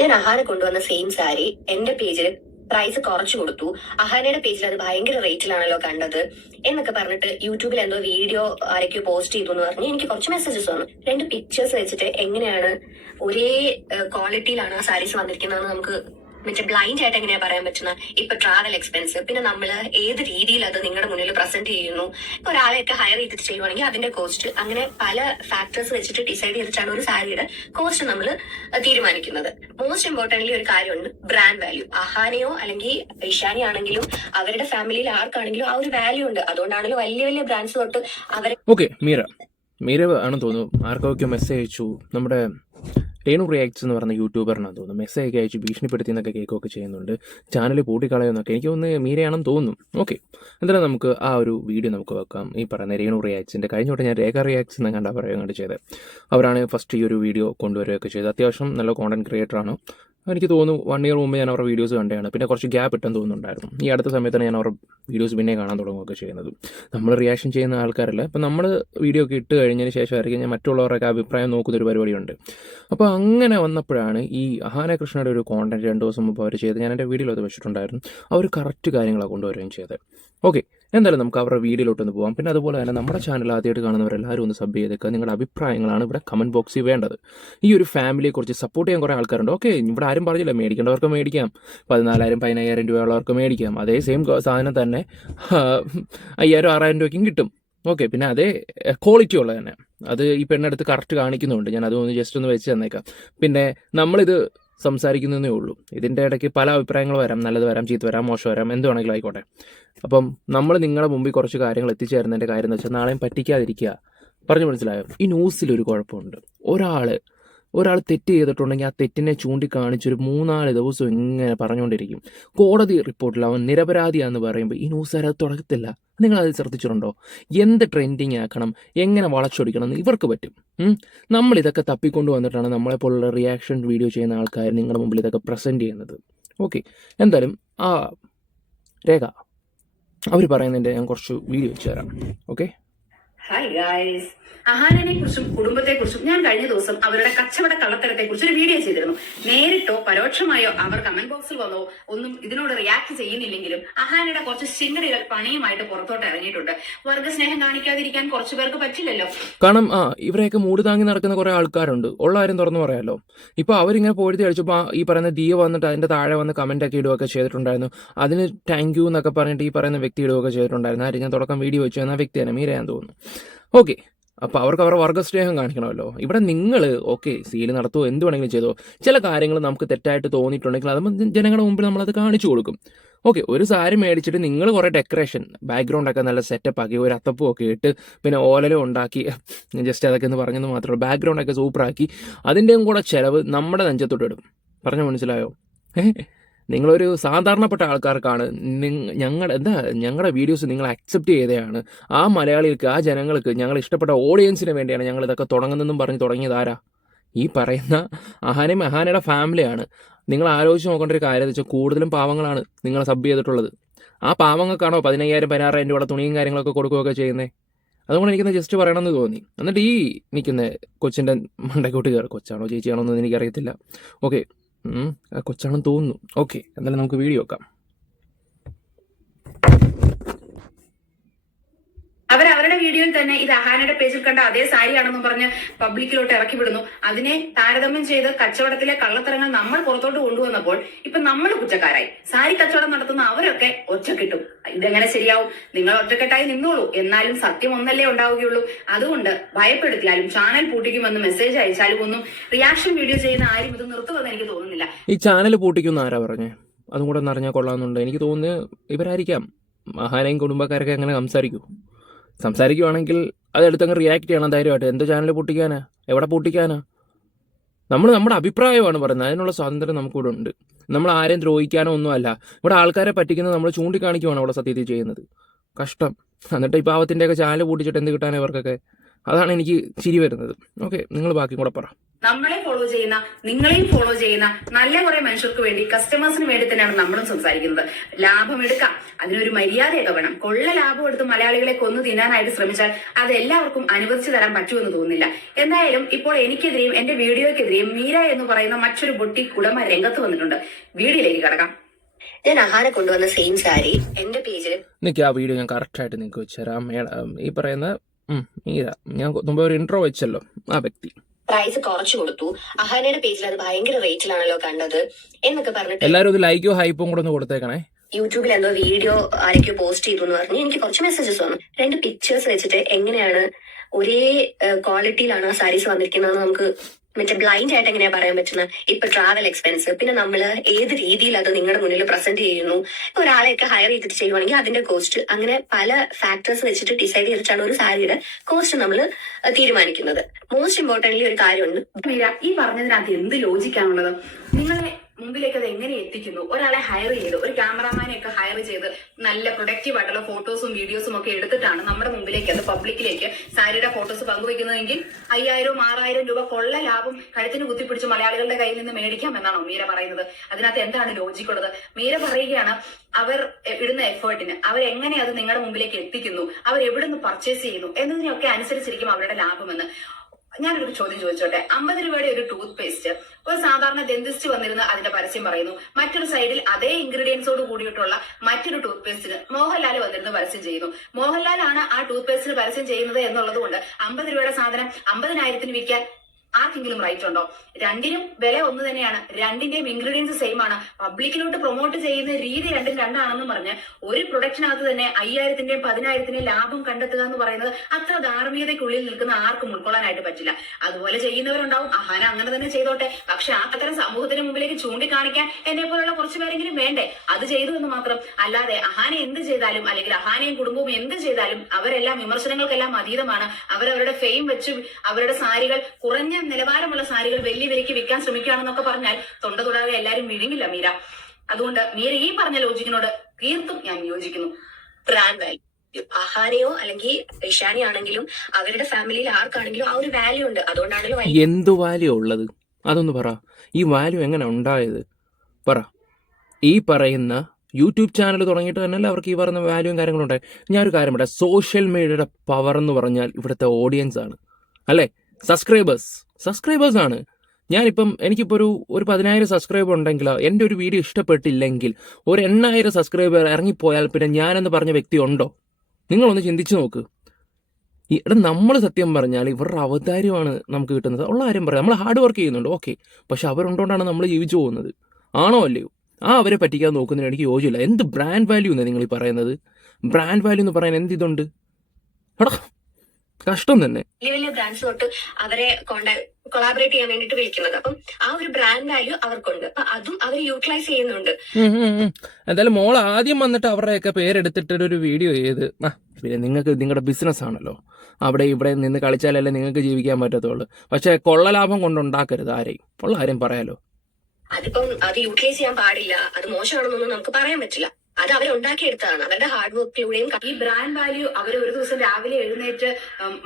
ഞാൻ അഹാനെ കൊണ്ടുവന്ന സെയിം സാരി എന്റെ പേജിൽ പ്രൈസ് കുറച്ചു കൊടുത്തു. അഹാനയുടെ പേജിൽ അത് ഭയങ്കര റേറ്റിലാണല്ലോ കണ്ടത് എന്നൊക്കെ പറഞ്ഞിട്ട് യൂട്യൂബിൽ എന്തോ വീഡിയോ ആരൊക്കെയോ പോസ്റ്റ് ചെയ്തു എന്ന് പറഞ്ഞ് എനിക്ക് കുറച്ച് മെസ്സേജസ് വന്നു. 2 പിക്ചേഴ്സ് വെച്ചിട്ട് എങ്ങനെയാണ് ഒരേ ക്വാളിറ്റിയിലാണ് ആ സാരീസ് വന്നിരിക്കുന്നതെന്ന് നമുക്ക് മറ്റേ ബ്ലൈൻഡ് ആയിട്ട് എങ്ങനെയാ പറയാൻ പറ്റുന്ന? ഇപ്പൊ ട്രാവൽ എക്സ്പെൻസ്, പിന്നെ നമ്മൾ ഏത് രീതിയിൽ അത് നിങ്ങളുടെ മുന്നിൽ പ്രസന്റ് ചെയ്യുന്നു. ഒരാളെയൊക്കെ ഹയർ ചെയ്തിട്ട് ചെയ്യുവാണെങ്കിൽ അതിന്റെ കോസ്റ്റ്, അങ്ങനെ പല ഫാക്ടേഴ്സ് വെച്ചിട്ട് ഡിസൈഡ് ചെയ്തിട്ടാണ് ഒരു സാരിയുടെ കോസ്റ്റ് നമ്മൾ തീരുമാനിക്കുന്നത്. മോസ്റ്റ് ഇമ്പോർട്ടന്റ്ലി ഒരു കാര്യമുണ്ട്, ബ്രാൻഡ് വാല്യൂ. അഹാനയോ അല്ലെങ്കിൽ ഇഷാനി ആണെങ്കിലും അവരുടെ ഫാമിലിയിൽ ആർക്കാണെങ്കിലും ആ ഒരു വാല്യൂ ഉണ്ട്. അതുകൊണ്ടാണല്ലോ വലിയ വലിയ ബ്രാൻഡ്സ് തൊട്ട് അവരെ. ഓക്കെ, മീര ആണെന്ന് തോന്നുന്നു. ആർക്കൊക്കെ മെസ്സേജ് അയച്ചു, നമ്മുടെ രേണു റിയാക്ട്സ് എന്ന് പറഞ്ഞ യൂട്യൂബറിനാണെന്ന് തോന്നുന്നു. മെസ്സേജ് ഒക്കെ അയച്ചു ഭീഷണിപ്പെടുത്തി എന്നൊക്കെ കേൾക്കുകയൊക്കെ ചെയ്യുന്നുണ്ട്. ചാനൽ പൂട്ടിക്കളയുന്നൊക്കെ എനിക്ക് തോന്നുന്നു മീരയാണെന്ന് തോന്നുന്നു. ഓക്കെ, എന്തായാലും നമുക്ക് ആ ഒരു വീഡിയോ നമുക്ക് വെക്കാം. ഈ പറയുന്ന രേണു റിയാക്ട്സിൻ്റെ കഴിഞ്ഞ വട്ടം ഞാൻ രേഖ റിയാക്ട്സ് എന്ന് കണ്ടാൽ പറയുകയാണ് ചെയ്തത്. അവരാണ് ഫസ്റ്റ് ഈ ഒരു വീഡിയോ കൊണ്ടുവരികയൊക്കെ ചെയ്തത്. അത്യാവശ്യം നല്ല കോണ്ടന്റ് ക്രിയേറ്ററാണ്. എനിക്ക് തോന്നുന്നു 1 ഇയർ മുമ്പ് ഞാൻ അവരുടെ വീഡിയോസ് കണ്ടതാണ്. പിന്നെ കുറച്ച് ഗ്യാപ്പ് ഇട്ടെന്ന് തോന്നുന്നുണ്ടായിരുന്നു. ഈ അടുത്ത സമയത്താണ് ഞാൻ അവരുടെ വീഡിയോസ് പിന്നെ കാണാൻ തുടങ്ങുകയൊക്കെ ചെയ്യുന്നത്. നമ്മൾ റിയാക്ഷൻ ചെയ്യുന്ന ആൾക്കാരല്ല. അപ്പം നമ്മൾ വീഡിയോ ഒക്കെ ഇട്ട് കഴിഞ്ഞതിന് ശേഷമായിരിക്കും ഞാൻ മറ്റുള്ളവരുടെ അഭിപ്രായം നോക്കുന്നൊരു പരിപാടിയുണ്ട്. അപ്പോൾ അങ്ങനെ വന്നപ്പോഴാണ് ഈ അഹാന കൃഷ്ണയുടെ ഒരു കോണ്ടന്റ് 2 ദിവസം മുമ്പ് അവർ ചെയ്ത് ഞാൻ എൻ്റെ വീഡിയോയിൽ അത് വെച്ചിട്ടുണ്ടായിരുന്നു. അവർ കറക്റ്റ് കാര്യങ്ങളാണ് കൊണ്ടുവരികയും ചെയ്തത്. ഓക്കെ, എന്തായാലും നമുക്ക് അവരുടെ വീഡിയോയിലോട്ടൊന്ന് പോകാം. പിന്നെ അതുപോലെ തന്നെ നമ്മുടെ ചാനൽ ആദ്യമായിട്ട് കാണുന്നവരെല്ലാവരും ഒന്ന് സബ് ചെയ്തേക്കുക. നിങ്ങളുടെ അഭിപ്രായങ്ങളാണ് ഇവിടെ കമൻറ്റ് ബോക്സിൽ വേണ്ടത്. ഈ ഒരു ഫാമിലിയെക്കുറിച്ച് സപ്പോർട്ട് ചെയ്യാൻ കുറേ ആൾക്കാരുണ്ട്. ഓക്കെ, ഇവിടെ ആരും പറഞ്ഞില്ല മേടിക്കേണ്ടവർക്ക് മേടിക്കാം, 14,000-15,000 രൂപയുള്ളവർക്ക് മേടിക്കാം. അതേ സെയിം സാധനം തന്നെ 5,000-6,000 രൂപയ്ക്കും കിട്ടും. ഓക്കെ, പിന്നെ അതേ ക്വാളിറ്റി ഉള്ളത് തന്നെ അത് ഈ പെണ്ണെടുത്ത് കറക്റ്റ് കാണിക്കുന്നുണ്ട്. ഞാൻ അതൊന്ന് ജസ്റ്റ് ഒന്ന് വെച്ച് തന്നേക്കാം. പിന്നെ നമ്മളിത് സംസാരിക്കുന്നതേ ഉള്ളൂ. ഇതിൻ്റെ ഇടയ്ക്ക് പല അഭിപ്രായങ്ങൾ വരാം, നല്ലത് വരാം, ചീത്ത വരാം, മോശം വരാം, എന്ത് വേണമെങ്കിലും ആയിക്കോട്ടെ. അപ്പം നമ്മൾ നിങ്ങളുടെ മുമ്പിൽ കുറച്ച് കാര്യങ്ങൾ എത്തിച്ചേരുന്നതിൻ്റെ കാര്യം എന്ന് വെച്ചാൽ നാളെയും പറ്റിക്കാതിരിക്കുക. പറഞ്ഞു മനസ്സിലായോ? ഈ ന്യൂസിലൊരു കുഴപ്പമുണ്ട്. ഒരാൾ തെറ്റ് ചെയ്തിട്ടുണ്ടെങ്കിൽ ആ തെറ്റിനെ ചൂണ്ടിക്കാണിച്ചൊരു 3-4 ദിവസം ഇങ്ങനെ പറഞ്ഞുകൊണ്ടിരിക്കും. കോടതി റിപ്പോർട്ടിൽ അവൻ നിരപരാധിയാണെന്ന് പറയുമ്പോൾ ഈ ന്യൂസുകാർ അത് തുടക്കത്തില്ല. നിങ്ങളത് ശ്രദ്ധിച്ചിട്ടുണ്ടോ? എന്ത് ട്രെൻഡിങ് ആക്കണം, എങ്ങനെ വളച്ചൊടിക്കണം എന്ന് ഇവർക്ക് പറ്റും. നമ്മളിതൊക്കെ തപ്പിക്കൊണ്ട് വന്നിട്ടാണ് നമ്മളെപ്പോലുള്ള റിയാക്ഷൻ വീഡിയോ ചെയ്യുന്ന ആൾക്കാർ നിങ്ങളുടെ മുമ്പിൽ ഇതൊക്കെ പ്രസൻറ്റ് ചെയ്യുന്നത്. ഓക്കെ, എന്തായാലും ആ രേഖ അവർ പറയുന്നതിൻ്റെ ഞാൻ കുറച്ച് വീഡിയോ വെച്ച് തരാം. ഓക്കെ. ഹായ് ഗായ്സ്, അഹാനനെ കുറിച്ചും കുടുംബത്തെ കുറിച്ചും ഞാൻ കഴിഞ്ഞ ദിവസം അവരുടെ കച്ചവട കള്ളത്തരത്തെ കുറിച്ച് ഒരു വീഡിയോ ചെയ്തിരുന്നു. നേരിട്ടോ പരോക്ഷമായോ അവർ കമന്റ് ബോക്സിൽ വന്നോ ഒന്നും ഇതിനോട് റിയാക്ട് ചെയ്യുന്നില്ലെങ്കിലും അഹാനയുടെ കുറച്ച് ശിങ്കടികൾ പണിയുമായിട്ട് പുറത്തോട്ട് ഇറങ്ങിയിട്ടുണ്ട്. വർഗ്ഗസ്നേഹം കാണിക്കാതിരിക്കാൻ കുറച്ചു പേർക്ക് പറ്റില്ലല്ലോ. കാരണം ഇവരെയൊക്കെ മൂട് താങ്ങി നടക്കുന്ന കുറെ ആൾക്കാരുണ്ട്. ഉള്ള കാര്യം തുറന്നു പറയാമല്ലോ. ഇപ്പോൾ അവരിങ്ങനെ പോയിട്ട് കളിച്ചപ്പോൾ ഈ പറയുന്ന ദിയ വന്നിട്ട് അതിൻ്റെ താഴെ വന്ന് കമന്റ് ഒക്കെ ഇടുകയൊക്കെ ചെയ്തിട്ടുണ്ടായിരുന്നു. അതിന് താങ്ക് യു എന്നൊക്കെ പറഞ്ഞിട്ട് ഈ പറയുന്ന വ്യക്തി ഇടുകയൊക്കെ ചെയ്തിട്ടുണ്ടായിരുന്നു. ആര് ഞാൻ തുടക്കം വീഡിയോ വെച്ചു എന്ന വ്യക്തിയാണ് മീരയാൻ തോന്നുന്നു. ഓക്കെ, അപ്പോൾ അവർക്ക് അവരുടെ വർഗ്ഗസ്നേഹം കാണിക്കണമല്ലോ. ഇവിടെ നിങ്ങൾ ഓക്കെ സീൽ നടത്തുമോ, എന്ത് വേണമെങ്കിലും ചെയ്തോ. ചില കാര്യങ്ങൾ നമുക്ക് തെറ്റായിട്ട് തോന്നിയിട്ടുണ്ടെങ്കിൽ അത് ജനങ്ങളുടെ മുമ്പിൽ നമ്മളത് കാണിച്ചു കൊടുക്കും. ഓക്കെ, ഒരു സാരി മേടിച്ചിട്ട് നിങ്ങൾ കുറേ ഡെക്കറേഷൻ ബാക്ക്ഗ്രൗണ്ടൊക്കെ നല്ല സെറ്റപ്പ് ആക്കി ഒരു അത്തപ്പൂ ഒക്കെ ഇട്ട് പിന്നെ ഓലലും ഉണ്ടാക്കി, ജസ്റ്റ് അതൊക്കെ എന്ന് പറഞ്ഞെന്ന് മാത്രമേ, ബാക്ക്ഗ്രൗണ്ടൊക്കെ സൂപ്പറാക്കി അതിൻ്റെയും കൂടെ ചിലവ് നമ്മുടെ നെഞ്ചത്തോട്ട് ഇടും. പറഞ്ഞു മനസ്സിലായോ? നിങ്ങളൊരു സാധാരണപ്പെട്ട ആൾക്കാർക്കാണ് ഞങ്ങളുടെ വീഡിയോസ് നിങ്ങൾ അക്സെപ്റ്റ് ചെയ്തതാണ്. ആ മലയാളികൾക്ക്, ആ ജനങ്ങൾക്ക്, ഞങ്ങൾ ഇഷ്ടപ്പെട്ട ഓഡിയൻസിന് വേണ്ടിയാണ് ഞങ്ങൾ ഇതൊക്കെ തുടങ്ങുന്നതെന്നും പറഞ്ഞ് തുടങ്ങിയതാരാ? ഈ പറയുന്ന അഹാനയുടെ ഫാമിലിയാണ്. നിങ്ങൾ ആലോചിച്ച് നോക്കേണ്ട ഒരു കാര്യം എന്ന് വെച്ചാൽ കൂടുതലും പാവങ്ങളാണ് നിങ്ങൾ സബ് ചെയ്തിട്ടുള്ളത്. ആ പാവങ്ങൾക്കാണോ 15,000-16,000 രൂപയുടെ തുണിയും കാര്യങ്ങളൊക്കെ കൊടുക്കുകയൊക്കെ ചെയ്യുന്നത്? അതുകൊണ്ട് എനിക്കൊന്ന് ജസ്റ്റ് പറയണമെന്ന് തോന്നി. എന്നിട്ട് ഈ നിൽക്കുന്ന കൊച്ചിൻ്റെ മണ്ടയ്ക്കോട്ട് കയറി, കൊച്ചാണോ ചേച്ചിയാണോ എന്നൊന്നും എനിക്കറിയത്തില്ല. ഓക്കെ, കൊച്ചാണെന്ന് തോന്നുന്നു. ഓക്കെ, എന്തായാലും നമുക്ക് വീഡിയോ വെക്കാം. അവരുടെ വീഡിയോയിൽ തന്നെ ഇത് അഹാനയുടെ പേജിൽ കണ്ട അതേ സാരിയാണെന്നും പറഞ്ഞ് പബ്ലിക്കിലോട്ട് ഇറക്കി വിടുന്നു. അതിനെ താരതമ്യം ചെയ്ത് കച്ചവടത്തിലെ കള്ളത്തരങ്ങൾ നമ്മൾ പുറത്തോട്ട് കൊണ്ടുവന്നപ്പോൾ ഇപ്പൊ നമ്മൾ കുറ്റക്കാരായി. സാരി കച്ചവടം നടത്തുന്ന അവരൊക്കെ ഒറ്റക്കെട്ടും. ഇതെങ്ങനെ ശരിയാവും? നിങ്ങൾ ഒറ്റക്കെട്ടായി നിന്നോളൂ, എന്നാലും സത്യം ഒന്നല്ലേ ഉണ്ടാവുകയുള്ളൂ. അതുകൊണ്ട് ഭയപ്പെടുത്തിയാലും ചാനൽ പൂട്ടിക്കുമെന്ന് മെസ്സേജ് അയച്ചാലും ഒന്നും റിയാക്ഷൻ വീഡിയോ ചെയ്യുന്ന ആരും ഇത് നിർത്തുമെന്ന് എനിക്ക് തോന്നുന്നില്ല. ഈ ചാനൽ പൂട്ടിക്കുന്ന ആരാ പറഞ്ഞേ? അതും കൂടെ ഒന്ന് അറിഞ്ഞാൽ കൊള്ളാമെന്നുണ്ട്. എനിക്ക് തോന്നുന്നു ഇവരായിരിക്കാം. അഹാനയും കുടുംബക്കാരൊക്കെ അങ്ങനെ സംസാരിക്കുവാണെങ്കിൽ അതെടുത്തങ്ങ് റിയാക്ട് ചെയ്യണം ധൈര്യമായിട്ട്. എന്ത് ചാനൽ പൊട്ടിക്കാനാ, എവിടെ പൊട്ടിക്കാനാ? നമ്മൾ നമ്മുടെ അഭിപ്രായമാണ് പറയുന്നത്. അതിനുള്ള സ്വാതന്ത്ര്യം നമുക്കിവിടെ ഉണ്ട്. നമ്മൾ ആരെയും ദ്രോഹിക്കാനോ ഒന്നുമല്ല. ഇവിടെ ആൾക്കാരെ പറ്റിക്കുന്നത് നമ്മൾ ചൂണ്ടിക്കാണിക്കുവാണ് ഇവിടെ സത്യത്തിൽ ചെയ്യുന്നത്. കഷ്ടം. എന്നിട്ട് ഈ പാവത്തിൻ്റെയൊക്കെ ചാനൽ പൂട്ടിച്ചിട്ട് എന്ത് കിട്ടാനാണ് ഇവർക്കൊക്കെ? അതാണ് എനിക്ക് ചിരി വരുന്നത്. ഓക്കെ, നിങ്ങൾ ബാക്കി കൂടെ പറ. നമ്മളെ ഫോളോ ചെയ്യുന്ന, നിങ്ങളെയും ഫോളോ ചെയ്യുന്ന നല്ല കുറെ മനുഷ്യർക്ക് വേണ്ടി, കസ്റ്റമേഴ്സിന് വേണ്ടി തന്നെയാണ് നമ്മളും സംസാരിക്കുന്നത്. ലാഭം എടുക്കാം, അതിനൊരു മര്യാദയൊക്കെ വേണം. കൊള്ള ലാഭം എടുത്ത് മലയാളികളെ കൊന്നു തിന്നാനായിട്ട് ശ്രമിച്ചാൽ അത് എല്ലാവർക്കും അനുവദിച്ചു തരാൻ പറ്റുമെന്ന് തോന്നുന്നില്ല. എന്തായാലും ഇപ്പോൾ എനിക്കെതിരെയും എന്റെ വീഡിയോക്കെതിരെയും മീര എന്ന് പറയുന്ന മറ്റൊരു ബൊട്ടിക് ഉടമ രംഗത്ത് വന്നിട്ടുണ്ട്. വീഡിയോയിലേക്ക് കടക്കാം. ഞാൻ അഹാനെ കൊണ്ടുവന്ന സെയിം സാരി എന്റെ പേജിൽ എനിക്ക് ആ വീഡിയോ ഞാൻ കറക്റ്റായിട്ട് നിങ്ങൾക്ക് വെച്ചുതരാം. ഈ പറയുന്ന മീര, ഞാൻ മുമ്പ് ഒരു ഇൻട്രോ വെച്ചല്ലോ, ആ വ്യക്തി പ്രൈസ് കുറച്ചു കൊടുത്തു. അഹാനയുടെ പേജിൽ അത് ഭയങ്കര റേറ്റിലാണല്ലോ കണ്ടത് എന്നൊക്കെ പറഞ്ഞിട്ട് എല്ലാവരും ഒരു ലൈക്കോ ഹൈപ്പും കൂടെ ഒന്ന് കൊടുത്തേക്കണേ. യൂട്യൂബിൽ എന്തോ വീഡിയോ ആരൊക്കെയോ പോസ്റ്റ് ചെയ്തു എന്ന് പറഞ്ഞ് എനിക്ക് കുറച്ച് മെസ്സേജസ് വന്നു. 2 പിക്ചേഴ്സ് വെച്ചിട്ട് എങ്ങനെയാണ് ഒരേ ക്വാളിറ്റിയിലാണ് ആ സാരീസ് വന്നിരിക്കുന്നത് നമുക്ക് മറ്റേ ബ്ലൈൻഡ് ആയിട്ട് എങ്ങനെയാ പറയാൻ പറ്റുന്നത്? ഇപ്പൊ ട്രാവൽ എക്സ്പെൻസ്, പിന്നെ നമ്മൾ ഏത് രീതിയിൽ അത് നിങ്ങളുടെ മുന്നിൽ പ്രസന്റ് ചെയ്യുന്നു, ഒരാളെയൊക്കെ ഹയർ ചെയ്തിട്ട് ചെയ്യുവാണെങ്കിൽ അതിന്റെ കോസ്റ്റ്, അങ്ങനെ പല ഫാക്ടേഴ്സ് വെച്ചിട്ട് ഡിസൈഡ് ചെയ്തിട്ടാണ് ഒരു സാരിയുടെ കോസ്റ്റ് നമ്മൾ തീരുമാനിക്കുന്നത്. മോസ്റ്റ് ഇമ്പോർട്ടന്റ്ലി ഒരു കാര്യമുണ്ട്. മീര, ഈ പറഞ്ഞതിനകത്ത് എന്ത് ലോജിക്കാണുള്ളത്? നിങ്ങളെ മുമ്പിലേക്ക് അത് എങ്ങനെ എത്തിക്കുന്നു? ഒരാളെ ഹയർ ചെയ്ത്, ഒരു ക്യാമറാമാനെ ഒക്കെ ഹയർ ചെയ്ത് നല്ല പ്രൊഡക്റ്റീവ് ആയിട്ടുള്ള ഫോട്ടോസും വീഡിയോസും ഒക്കെ എടുത്തിട്ടാണ് നമ്മുടെ മുമ്പിലേക്ക്, അത് പബ്ലിക്കിലേക്ക് സാരിയുടെ ഫോട്ടോസ് പങ്കുവെക്കുന്നതെങ്കിൽ 5000-6000 രൂപ കൊള്ള ലാഭം കഴുത്തിന് കുത്തിപ്പിടിച്ച് മലയാളികളുടെ കയ്യിൽ നിന്ന് മേടിക്കാം എന്നാണോ മീര പറയുന്നത്? അതിനകത്ത് എന്താണ് ലോജിക് ഉള്ളത്? മീര പറയുകയാണ് അവർ ഇടുന്ന എഫേർട്ടിന്, അവരെങ്ങനെ അത് നിങ്ങളുടെ മുമ്പിലേക്ക് എത്തിക്കുന്നു, അവർ എവിടെ നിന്ന് പർച്ചേസ് ചെയ്യുന്നു എന്നതിനൊക്കെ അനുസരിച്ചിരിക്കും അവരുടെ ലാഭമെന്ന്. ഞാനൊരു ചോദ്യം ചോദിച്ചോട്ടെ. 50 രൂപയുടെ ഒരു ടൂത്ത് പേസ്റ്റ് ഒരു സാധാരണ ഡെന്റിസ്റ്റ് വന്നിരുന്ന് അതിന്റെ പരസ്യം പറയുന്നു. മറ്റൊരു സൈഡിൽ അതേ ഇൻഗ്രീഡിയൻസോട് കൂടിയിട്ടുള്ള മറ്റൊരു ടൂത്ത് പേസ്റ്റിന് മോഹൻലാൽ വന്നിരുന്ന് പരസ്യം ചെയ്യുന്നു. മോഹൻലാലാണ് ആ ടൂത്ത് പേസ്റ്റിന് പരസ്യം ചെയ്യുന്നത് എന്നുള്ളത് കൊണ്ട് 50 രൂപയുടെ സാധനം 50,000-ന് വിൽക്കാൻ ആർക്കെങ്കിലും റൈറ്റ് ഉണ്ടോ? രണ്ടിനും വില ഒന്ന് തന്നെയാണ്, രണ്ടിന്റെയും ഇൻഗ്രീഡിയൻസ് സെയിം ആണ്. പബ്ലിക്കിലോട്ട് പ്രൊമോട്ട് ചെയ്യുന്ന രീതി രണ്ടും രണ്ടാണെന്ന് പറഞ്ഞ് ഒരു പ്രൊഡക്ഷനകത്ത് തന്നെ 5000-ന്റെയും 10,000-ന്റെയും ലാഭം കണ്ടെത്തുക എന്ന് പറയുന്നത് അത്ര ധാർമ്മികതയ്ക്കുള്ളിൽ നിൽക്കുന്ന ആർക്കും ഉൾക്കൊള്ളാനായിട്ട് പറ്റില്ല. അതുപോലെ ചെയ്യുന്നവരുണ്ടാവും. അഹാന അങ്ങനെ തന്നെ ചെയ്തോട്ടെ. പക്ഷെ ആ അത്തരം സമൂഹത്തിന് മുമ്പിലേക്ക് ചൂണ്ടിക്കാണിക്കാൻ എന്നെ പോലുള്ള കുറച്ചു പേരെങ്കിലും വേണ്ടേ? അത് ചെയ്തു എന്ന് മാത്രം. അല്ലാതെ അഹാന എന്ത് ചെയ്താലും, അല്ലെങ്കിൽ അഹാനയും കുടുംബവും എന്ത് ചെയ്താലും അവരെല്ലാം വിമർശനങ്ങൾക്കെല്ലാം അതീതമാണ്. അവരവരുടെ ഫെയിം വെച്ച് അവരുടെ സാരികൾ, കുറഞ്ഞ നിലവാരമുള്ള സാരികൾ വലിയ വിലയ്ക്ക് വിൽക്കാൻ ശ്രമിക്കുകയാണെന്നൊക്കെ പറഞ്ഞാൽ തൊണ്ട തൊടാതെ എല്ലാരും വിഴുങ്ങില്ല മീര. അതുകൊണ്ട് മീര ഈ പറഞ്ഞ ലോജിക്കിനോട് തീർത്തും ഞാൻ യോജിക്കുന്നു. ബ്രാൻഡ് വാല്യൂ, അഹാനയോ അല്ലെങ്കിൽ ഇഷാനി ആണെങ്കിലും അവരുടെ ഫാമിലിയിൽ ആർക്കാണെങ്കിലും ആ ഒരു വാല്യൂ ഉണ്ട്. അതുകൊണ്ടാണല്ലോ എന്ത് വാല്യൂ ഉള്ളത്? അതൊന്ന് പറ. ഈ വാല്യൂ എങ്ങനെ ഉണ്ടായത് പറ. ഈ പറയുന്ന യൂട്യൂബ് ചാനൽ തുടങ്ങിയിട്ട് തന്നെയല്ലേ അവർക്ക് ഈ പറയുന്ന വാല്യൂവും കാര്യങ്ങളും ഉണ്ടായി. ഞാനൊരു കാര്യം പറയാം, സോഷ്യൽ മീഡിയയുടെ പവർ എന്ന് പറഞ്ഞാൽ ഇവിടുത്തെ ഓഡിയൻസ് ആണ്, അല്ലേ? സബ്സ്ക്രൈബേഴ്സ് ആണ്. എനിക്കിപ്പോൾ ഒരു 10,000 സബ്സ്ക്രൈബർ ഉണ്ടെങ്കിൽ എൻ്റെ ഒരു വീഡിയോ ഇഷ്ടപ്പെട്ടില്ലെങ്കിൽ ഒരു 8,000 സബ്സ്ക്രൈബർ ഇറങ്ങിപ്പോയാൽ പിന്നെ ഞാനെന്ന് പറഞ്ഞ വ്യക്തി ഉണ്ടോ? നിങ്ങളൊന്ന് ചിന്തിച്ചു നോക്ക്. നമ്മൾ സത്യം പറഞ്ഞാൽ ഇവരുടെ അവതാരമാണ് നമുക്ക് കിട്ടുന്നത്. ഉള്ള കാര്യം പറയാം, നമ്മൾ ഹാർഡ് വർക്ക് ചെയ്യുന്നുണ്ട്, ഓക്കെ. പക്ഷെ അവരുണ്ടോണ്ടാണ് നമ്മൾ ജീവിച്ചു പോകുന്നത്, ആണോ അല്ലയോ? അവരെ പറ്റിക്കാൻ നോക്കുന്നതിന് എനിക്ക് യോജിച്ചില്ല. എന്ത് ബ്രാൻഡ് വാല്യൂ എന്നാണ് നിങ്ങൾ ഈ പറയുന്നത്? ബ്രാൻഡ് വാല്യൂ എന്ന് പറയാൻ എന്ത് ഇതുണ്ട്? എടാ, കഷ്ടം തന്നെ. വലിയ വലിയ ബ്രാൻഡ്സ് തൊട്ട് അവരെ കൊളാബറേറ്റ് ചെയ്യാൻ വേണ്ടിട്ട് വിളിക്കുന്നത്. അപ്പം ആ ഒരു ബ്രാൻഡ് വാല്യൂ അവർക്കുണ്ട്. അപ്പൊ അതും അവർ യൂട്ടിലൈസ് ചെയ്യുന്നുണ്ട്. എന്തായാലും മോൾ ആദ്യം വന്നിട്ട് അവരുടെയൊക്കെ പേരെടുത്തിട്ടൊരു വീഡിയോ ചെയ്ത്, പിന്നെ നിങ്ങൾക്ക് നിങ്ങളുടെ ബിസിനസ് ആണല്ലോ, അവിടെ ഇവിടെ നിന്ന് കളിച്ചാലല്ലേ നിങ്ങൾക്ക് ജീവിക്കാൻ പറ്റത്തുള്ളൂ. പക്ഷെ കൊള്ള ലാഭം കൊണ്ടുണ്ടാക്കരുത് ആരെയും. ഉള്ള കാര്യം പറയാലോ. അതിപ്പം അത് യൂട്ടിലൈസ് ചെയ്യാൻ പാടില്ല, അത് മോശമാണെന്നൊന്നും നമുക്ക് പറയാൻ പറ്റില്ല. അത് അവരുണ്ടാക്കിയെടുത്തതാണ്, അവരുടെ ഹാർഡ് വർക്കിലൂടെയും. ഈ ബ്രാൻഡ് വാല്യൂ അവർ ഒരു ദിവസം രാവിലെ എഴുന്നേറ്റ്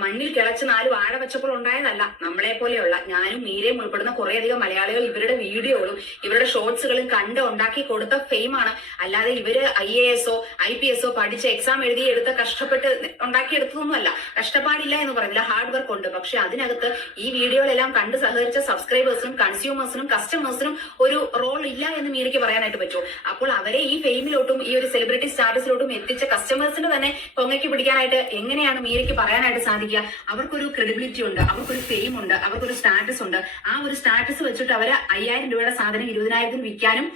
മണ്ണിൽ കിളച്ച് 4 വാഴ വെച്ചപ്പോൾ ഉണ്ടായതല്ല. നമ്മളെ പോലെയുള്ള, ഞാനും മീരയും ഉൾപ്പെടുന്ന കുറേയധികം മലയാളികൾ ഇവരുടെ വീഡിയോകളും ഇവരുടെ ഷോർട്സുകളും കണ്ട് ഉണ്ടാക്കി കൊടുത്ത ഫെയിമാണ്. അല്ലാതെ ഇവര് IAS IPS പഠിച്ച് എക്സാം എഴുതി എടുത്ത കഷ്ടപ്പെട്ട് ഉണ്ടാക്കിയെടുത്തതൊന്നുമല്ല. കഷ്ടപ്പാടില്ല എന്ന് പറയുന്നില്ല, ഹാർഡ് വർക്ക് ഉണ്ട്. പക്ഷെ അതിനകത്ത് ഈ വീഡിയോകളെല്ലാം കണ്ട് സഹകരിച്ച സബ്സ്ക്രൈബേഴ്സിനും കൺസ്യൂമേഴ്സിനും കസ്റ്റമേഴ്സിനും ഒരു റോൾ ഇല്ല എന്ന് മീരയ്ക്ക് പറയാനായിട്ട് പറ്റുമോ? അപ്പോൾ അവരെ ഈ ഫെയിമിലോട്ടും ഈ ഒരു സെലിബ്രിറ്റി സ്റ്റാറ്റസിലോട്ടും എത്തിച്ച കസ്റ്റമേഴ്സിന് തന്നെ പൊങ്ങയ്ക്ക് പിടിക്കാനായിട്ട് എങ്ങനെയാണ് മീരയ്ക്ക് പറയാനായിട്ട് സാധിക്കുക? അവർക്കൊരു ക്രെഡിബിലിറ്റി ഉണ്ട്, അവർക്കൊരു ഫെയിം ഉണ്ട്, അവർക്കൊരു സ്റ്റാറ്റസ് ഉണ്ട്. ആ ഒരു സ്റ്റാറ്റസ് വെച്ചിട്ട് അവര് 5000 രൂപയുടെ സാധനം 20,000-ന് വിൽക്കാനും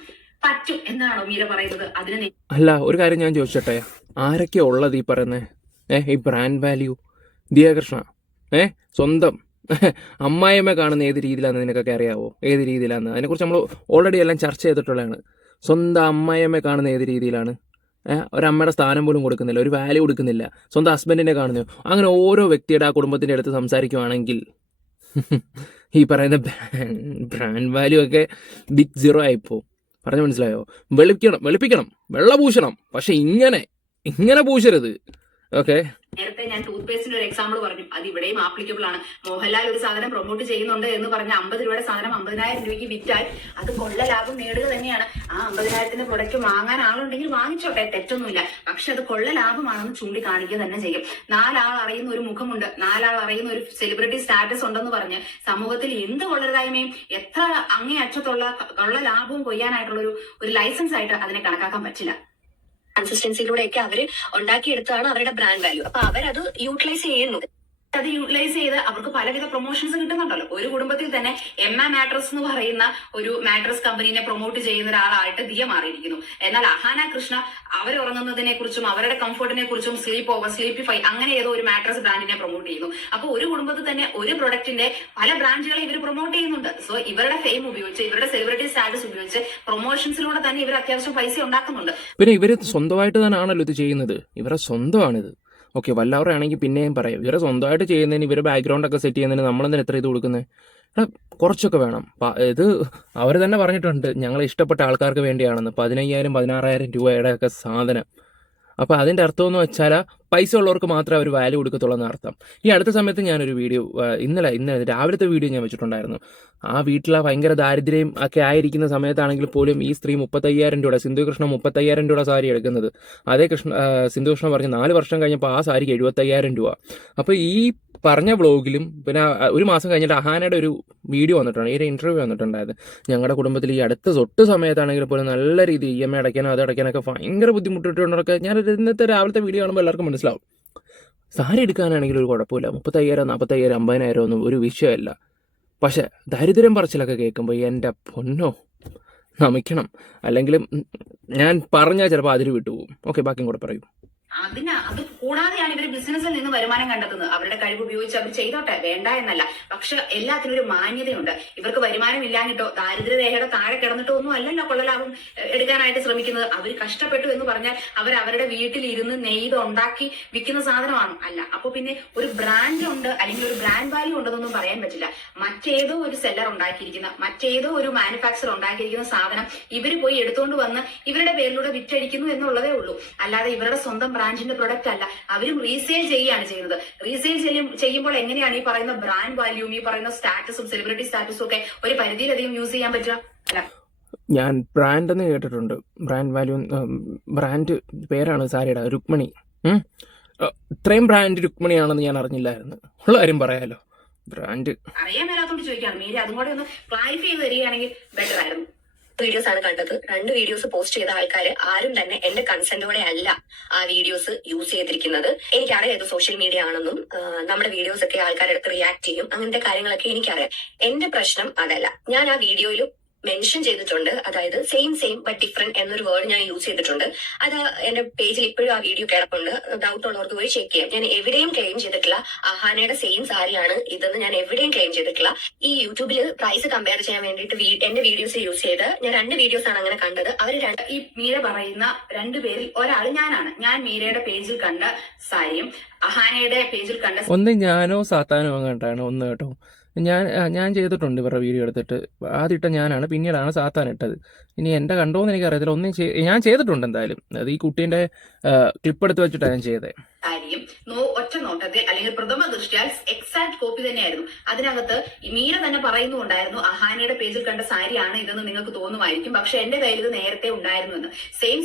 പറ്റും എന്നാണോ മീര പറയുന്നത്? അതിന് അല്ല, ഒരു കാര്യം ഞാൻ ചോദിച്ചോട്ടെ, ആരൊക്കെയാ ഉള്ളത് ഈ പറയുന്നത് ഈ ബ്രാൻഡ് വാല്യൂ? ദിയാകൃഷ്ണ സ്വന്തം അമ്മായിയമ്മ കാണുന്ന ഏത് രീതിയിലാണെന്ന് നിനക്കൊക്കെ അറിയാവോ? ഏത് രീതിയിലാണെന്ന് അതിനെക്കുറിച്ച് നമ്മൾ ഓൾറെഡി എല്ലാം ചർച്ച ചെയ്തിട്ടുള്ളതാണ്. സ്വന്തം അമ്മായിയമ്മ കാണുന്ന ഏത് രീതിയിലാണ്? ഒരമ്മയുടെ സ്ഥാനം പോലും കൊടുക്കുന്നില്ല, ഒരു വാല്യൂ കൊടുക്കുന്നില്ല. സ്വന്തം ഹസ്ബൻഡിനെ കാണുന്നു. അങ്ങനെ ഓരോ വ്യക്തിയുടെ ആ കുടുംബത്തിൻ്റെ അടുത്ത് സംസാരിക്കുവാണെങ്കിൽ ഈ പറയുന്ന ബ്രാൻഡ് വാല്യൂ ഒക്കെ ബിഗ് സീറോ ആയിപ്പോ. പറഞ്ഞു മനസ്സിലായോ? വെളുപ്പിക്കണം, വെള്ളപൂശണം. പക്ഷെ ഇങ്ങനെ പൂശരുത്. ഓക്കെ. നേരത്തെ ഞാൻ ടൂത്ത് പേസ്റ്റിന്റെ ഒരു എക്സാമ്പിൾ പറഞ്ഞു, അത് ഇവിടെയും ആപ്ലിക്കബിൾ ആണ്. മോഹൻലാൽ ഒരു സാധനം പ്രൊമോട്ട് ചെയ്യുന്നുണ്ട് എന്ന് പറഞ്ഞ 50 രൂപയുടെ സാധനം 50,000 രൂപയ്ക്ക് വിറ്റാൽ അത് കൊള്ള ലാഭം നേടുക തന്നെയാണ്. ആ 50,000ത്തിന്റെ പ്രൊഡക്റ്റ് വാങ്ങാൻ ആളുണ്ടെങ്കിൽ വാങ്ങിച്ചോട്ടെ, തെറ്റൊന്നുമില്ല. പക്ഷെ അത് കൊള്ള ലാഭമാണെന്ന് ചൂണ്ടിക്കാണിക്കുക തന്നെ ചെയ്യും. 4 ആൾ അറിയുന്ന ഒരു മുഖമുണ്ട്, 4 ആൾ അറിയുന്ന ഒരു സെലിബ്രിറ്റി സ്റ്റാറ്റസ് ഉണ്ടെന്ന് പറഞ്ഞ് സമൂഹത്തിൽ എന്ത് കൊള്ളരുതായ്മയും എത്ര അങ്ങേയറ്റത്തുള്ള കൊള്ള ലാഭവും കൊയ്യാനായിട്ടുള്ള ഒരു ലൈസൻസ് ആയിട്ട് അതിനെ കണക്കാക്കാൻ പറ്റില്ല. കൺസിസ്റ്റൻസിയിലൂടെയൊക്കെ അവര് ഉണ്ടാക്കിയെടുത്തതാണ് അവരുടെ ബ്രാൻഡ് വാല്യൂ. അപ്പൊ അവരത് യൂട്ടിലൈസ് ചെയ്യുന്നു. അത് യൂട്ടിലൈസ് ചെയ്ത് അവർക്ക് പലവിധ പ്രൊമോഷൻസ് കിട്ടുന്നുണ്ടല്ലോ. ഒരു കുടുംബത്തിൽ തന്നെ എമ്മ മാട്രസ് എന്ന് പറയുന്ന ഒരു മാട്രസ് കമ്പനീനെ പ്രൊമോട്ട് ചെയ്യുന്ന ഒരാളായിട്ട് ദിയ മാറിയിരിക്കുന്നു. എന്നാൽ അഹാന കൃഷ്ണ അവരുറങ്ങുന്നതിനെ കുറിച്ചും അവരുടെ കംഫർട്ടിനെ കുറിച്ചും സ്ലീപ്പ് ഓവർ, സ്ലീപ്പിഫൈ അങ്ങനെ ഏതോ ഒരു മാട്രസ് ബ്രാൻഡിനെ പ്രൊമോട്ട് ചെയ്യുന്നു. അപ്പൊ ഒരു കുടുംബത്തിൽ തന്നെ ഒരു പ്രൊഡക്റ്റിന്റെ പല ബ്രാൻഡുകളെ ഇവർ പ്രൊമോട്ട് ചെയ്യുന്നുണ്ട്. സോ ഇവരുടെ ഫെയിം ഉപയോഗിച്ച്, ഇവരുടെ സെലിബ്രിറ്റി സ്റ്റാറ്റസ് ഉപയോഗിച്ച് പ്രൊമോഷൻസിലൂടെ തന്നെ ഇവർ അത്യാവശ്യം പൈസ ഉണ്ടാക്കുന്നുണ്ട്. പിന്നെ ഇവർ സ്വന്തമായിട്ട് തന്നെയാണല്ലോ ഇത് ചെയ്യുന്നത്, ഇവരുടെ സ്വന്തമാണിത്. ഓക്കെ, വല്ലവരും ആണെങ്കിൽ പിന്നെയും പറയാം, ഇവരെ സ്വന്തമായിട്ട് ചെയ്യുന്നതിന്, ഇവരെ ബാക്ക്ഗ്രൗണ്ടൊക്കെ സെറ്റ് ചെയ്യുന്നതിന് നമ്മളെന്തിനാ എത്ര ഇത് കൊടുക്കുന്നത്? കുറച്ചൊക്കെ വേണം. ഇത് അവർ തന്നെ പറഞ്ഞിട്ടുണ്ട്, ഞങ്ങളെ ഇഷ്ടപ്പെട്ട ആൾക്കാർക്ക് വേണ്ടിയാണെന്ന്. 15,000 16,000 രൂപയുടെ ഒക്കെ സാധനം. അപ്പോൾ അതിൻ്റെ അർത്ഥമെന്ന് വെച്ചാൽ പൈസ ഉള്ളവർക്ക് മാത്രമേ അവർ വാല്യൂ കൊടുക്കത്തുള്ളൂ എന്ന് അർത്ഥം. ഈ അടുത്ത സമയത്ത് ഞാനൊരു വീഡിയോ, ഇന്നലെ രാവിലത്തെ വീഡിയോ ഞാൻ വെച്ചിട്ടുണ്ടായിരുന്നു. ആ വീട്ടിലെ ഭയങ്കര ദാരിദ്ര്യം ഒക്കെ ആയിരിക്കുന്ന സമയത്താണെങ്കിൽ പോലും ഈ സ്ത്രീ 35,000 രൂപ, സിന്ധു കൃഷ്ണ 35,000 രൂപ സാരി എടുക്കുന്നത്. അതേ സിന്ധു കൃഷ്ണ പറഞ്ഞ് 4 വർഷം കഴിഞ്ഞപ്പോൾ ആ സാരിക്ക് 75,000 രൂപ. അപ്പോൾ ഈ പറഞ്ഞ വ്ളോഗിലും പിന്നെ ഒരു മാസം കഴിഞ്ഞിട്ട് അഹാനയുടെ ഒരു വീഡിയോ വന്നിട്ടുണ്ട്, ഈ ഒരു ഇൻ്റർവ്യൂ വന്നിട്ടുണ്ടായത്. ഞങ്ങളുടെ കുടുംബത്തിൽ ഈ അടുത്ത തൊട്ട് സമയത്താണെങ്കിൽ പോലും നല്ല രീതിയിൽ EMI അടയ്ക്കാനോ അത് അടയ്ക്കാനൊക്കെ ഭയങ്കര ബുദ്ധിമുട്ടിട്ടുണ്ടൊക്കെ ഞാനൊരു ഇന്നത്തെ രാവിലത്തെ വീഡിയോ കാണുമ്പോൾ എല്ലാവർക്കും മനസ്സിലാവും. സാരി എടുക്കാനാണെങ്കിൽ ഒരു കുഴപ്പമില്ല, 35,000 40,000 50,000 ഒന്നും ഒരു വിഷയമല്ല. പക്ഷേ ദാരിദ്ര്യം പറച്ചിലൊക്കെ കേൾക്കുമ്പോൾ എൻ്റെ പൊന്നോ നമിക്കണം. അല്ലെങ്കിൽ ഞാൻ പറഞ്ഞാൽ ചിലപ്പോൾ അതിര് വിട്ടുപോകും. ഓക്കെ, ബാക്കിയും കൂടെ പറയൂ. അത് കൂടാതെയാണ് ഇവർ ബിസിനസ്സിൽ നിന്ന് വരുമാനം കണ്ടെത്തുന്നത്. അവരുടെ കഴിവ് ഉപയോഗിച്ച് അവർ ചെയ്തോട്ടെ, വേണ്ട എന്നല്ല. പക്ഷെ എല്ലാത്തിനും ഒരു മാന്യതയുണ്ട്. ഇവർക്ക് വരുമാനം ഇല്ലാഞ്ഞിട്ടോ ദാരിദ്ര്യരേഖയുടെ താഴെ കിടന്നിട്ടോ ഒന്നും അല്ലല്ലോ കൊള്ളലാഭം എടുക്കാനായിട്ട് ശ്രമിക്കുന്നത്. അവർ കഷ്ടപ്പെട്ടു എന്ന് പറഞ്ഞാൽ അവർ അവരുടെ വീട്ടിലിരുന്ന് നെയ്ത് ഉണ്ടാക്കി വിൽക്കുന്ന സാധനമാണ് അല്ല. അപ്പൊ പിന്നെ ഒരു ബ്രാൻഡ് ഉണ്ട് അല്ലെങ്കിൽ ഒരു ബ്രാൻഡ് വാല്യൂ ഉണ്ടെന്നൊന്നും പറയാൻ പറ്റില്ല. മറ്റേതോ ഒരു സെല്ലർ ഉണ്ടാക്കിയിരിക്കുന്ന, മറ്റേതോ ഒരു മാനുഫാക്ചർ ഉണ്ടാക്കിയിരിക്കുന്ന സാധനം ഇവർ പോയി എടുത്തുകൊണ്ട് വന്ന് ഇവരുടെ പേരിലൂടെ വിറ്റഴിക്കുന്നു എന്നുള്ളതേ ഉള്ളൂ. അല്ലാതെ ഇവരുടെ സ്വന്തം ബ്രാൻഡിന്റെ പ്രൊഡക്റ്റ് അല്ല. അവരും റീസെയിൽ ചെയ്യുകയാണ് ചെയ്യുന്നത്. റീസെയിൽ ചെയ്യുമ്പോൾ എങ്ങനെയാണ് ഈ പറയുന്ന ബ്രാൻഡ് വാല്യൂം, ഈ പറയുന്ന സ്റ്റാറ്റസും സെലിബ്രിറ്റി സ്റ്റാറ്റസും ഒക്കെ ഒരു പരിധിയിലധികം യൂസ് ചെയ്യാൻ പറ്റുക? അല്ല, ഞാൻ ബ്രാൻഡ് എന്ന് കേട്ടിട്ടുണ്ട്. ബ്രാൻഡ് വാല്യൂ, ബ്രാൻഡ് പേരാണ് സാരിയുടെ, രുക്മിണി. ഇത്രയും ബ്രാൻഡ് രുക്മിണിയാണെന്ന് ഞാൻ അറിഞ്ഞില്ലായിരുന്നു. ഉള്ള കാര്യം പറയാലോ, ബ്രാൻഡ് അറിയാൻ മേലാത്തോണ്ട് ചോദിക്കാണ്. മീര അതും കൂടെ ഒന്ന് ക്ലാരിഫൈ ചെയ്ത് തരികയാണെങ്കിൽ ബെറ്റർ ആയിരുന്നു. വീഡിയോസ് ആണ് കണ്ടത്. 2 വീഡിയോസ് പോസ്റ്റ് ചെയ്ത ആൾക്കാർ ആരും തന്നെ എന്റെ കൺസെന്റോടെ അല്ല ആ വീഡിയോസ് യൂസ് ചെയ്തിരിക്കുന്നത്. എനിക്കറിയാം ഇത് സോഷ്യൽ മീഡിയ ആണെന്നും നമ്മുടെ വീഡിയോസ് ഒക്കെ ആൾക്കാരെടുത്ത് റിയാക്ട് ചെയ്യും, അങ്ങനത്തെ കാര്യങ്ങളൊക്കെ എനിക്കറിയാം. എന്റെ പ്രശ്നം അതല്ല. ഞാൻ ആ വീഡിയോയിൽ മെൻഷൻ ചെയ്തിട്ടുണ്ട്, അതായത് സെയിം ബട്ട് ഡിഫറെന്റ് എന്നൊരു വേർഡ് ഞാൻ യൂസ് ചെയ്തിട്ടുണ്ട്. അത് എന്റെ പേജിൽ ഇപ്പോഴും ആ വീഡിയോ കിടപ്പുണ്ട്. ഡൗട്ട് ഉള്ളവർക്ക് പോയി ചെക്ക് ചെയ്യാം. ഞാൻ എവിടെയും ക്ലെയിം ചെയ്തിട്ടില്ല അഹാനയുടെ സെയിം സാരിയാണ് ഇതെന്ന് ഞാൻ എവിടെയും ക്ലെയിം ചെയ്തിട്ടില്ല. ഈ യൂട്യൂബിൽ പ്രൈസ് കമ്പയർ ചെയ്യാൻ വേണ്ടിയിട്ട് എന്റെ വീഡിയോസ് യൂസ് ചെയ്ത് ഞാൻ 2 വീഡിയോസ് ആണ് അങ്ങനെ കണ്ടത്. ഈ മീര പറയുന്ന 2 പേരിൽ ഒരാൾ ഞാനാണ്. ഞാൻ മീരയുടെ പേജിൽ കണ്ട സാരിയും അഹാനയുടെ പേജിൽ കണ്ട ഒന്ന് ഞാനോ സാത്താനോ അങ്ങോട്ടാണ് ഒന്ന് കേട്ടോ. ഞാൻ ചെയ്തിട്ടുണ്ട് ഇവരുടെ വീഡിയോ എടുത്തിട്ട്. ആദ്യം ഇട്ട ഞാനാണ്, പിന്നീടാണ് സാത്താൻ ഇട്ടത്. ഇനി എൻ്റെ കണ്ടോന്ന് എനിക്കറിയത്തില്ല. ഞാൻ ചെയ്തിട്ടുണ്ട് എന്തായാലും. അത് ഈ കുട്ടീൻ്റെ ക്ലിപ്പ് എടുത്ത് വെച്ചിട്ടാണ് ഞാൻ ചെയ്തത്. സാരിയും ഒറ്റ നോട്ടത്തിൽ അല്ലെങ്കിൽ പ്രഥമ ദൃഷ്ടിയാൽ എക്സാക്ട് കോപ്പി തന്നെയായിരുന്നു. അതിനകത്ത് മീര തന്നെ പറയുന്നുണ്ടായിരുന്നു അഹാനയുടെ പേജിൽ കണ്ട സാരിയാണ് ഇതെന്ന് നിങ്ങൾക്ക് തോന്നുമായിരിക്കും, പക്ഷെ എന്റെ കയ്യിൽ ഇത് നേരത്തെ ഉണ്ടായിരുന്നു എന്ന്.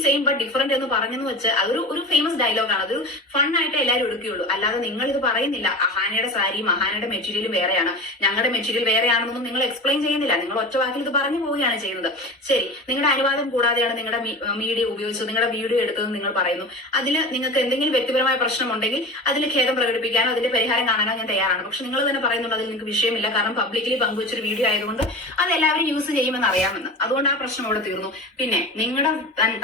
സെയിം ബട്ട് ഡിഫറെന്റ് എന്ന് പറഞ്ഞെന്ന് വെച്ച് അതൊരു ഫേമസ് ഡയലോഗാണ്. അതൊരു ഫൺ ആയിട്ട് എല്ലാവരും എടുക്കുകയുള്ളൂ. അല്ലാതെ നിങ്ങൾ ഇത് പറയുന്നില്ല അഹാനയുടെ സാരിയും അഹാനയുടെ മെറ്റീരിയലും വേറെയാണ്, ഞങ്ങളുടെ മെറ്റീരിയൽ വേറെയാണെന്നൊന്നും നിങ്ങൾ എക്സ്പ്ലെയിൻ ചെയ്യുന്നില്ല. നിങ്ങൾ ഒറ്റ വാക്കിൽ ഇത് പറഞ്ഞു പോവുകയാണ് ചെയ്യുന്നത്. ശരി, നിങ്ങളുടെ അനുവാദം കൂടാതെയാണ് നിങ്ങളുടെ മീഡിയ ഉപയോഗിച്ചത്, നിങ്ങളുടെ വീഡിയോ എടുത്തതെന്ന് നിങ്ങൾ പറയുന്നു. അതിൽ നിങ്ങൾക്ക് എന്തെങ്കിലും വ്യക്തിപരമായ പ്രശ്നമുണ്ടെങ്കിൽ അതിൽ ഖേദം പ്രകടിപ്പിക്കാനോ അതിന്റെ പരിഹാരം കാണാനോ ഞാൻ തയ്യാറാണ്. പക്ഷെ നിങ്ങൾ തന്നെ പറയുന്നുണ്ട് അതിൽ നിങ്ങൾക്ക് വിഷയമില്ല, കാരണം പബ്ലിക്കലി പങ്കുവച്ചൊരു വീഡിയോ ആയതുകൊണ്ട് അത് എല്ലാവരും യൂസ് ചെയ്യുമെന്ന് അറിയാമെന്ന്. അതുകൊണ്ട് ആ പ്രശ്നം അവിടെ തീർന്നു. പിന്നെ നിങ്ങളുടെ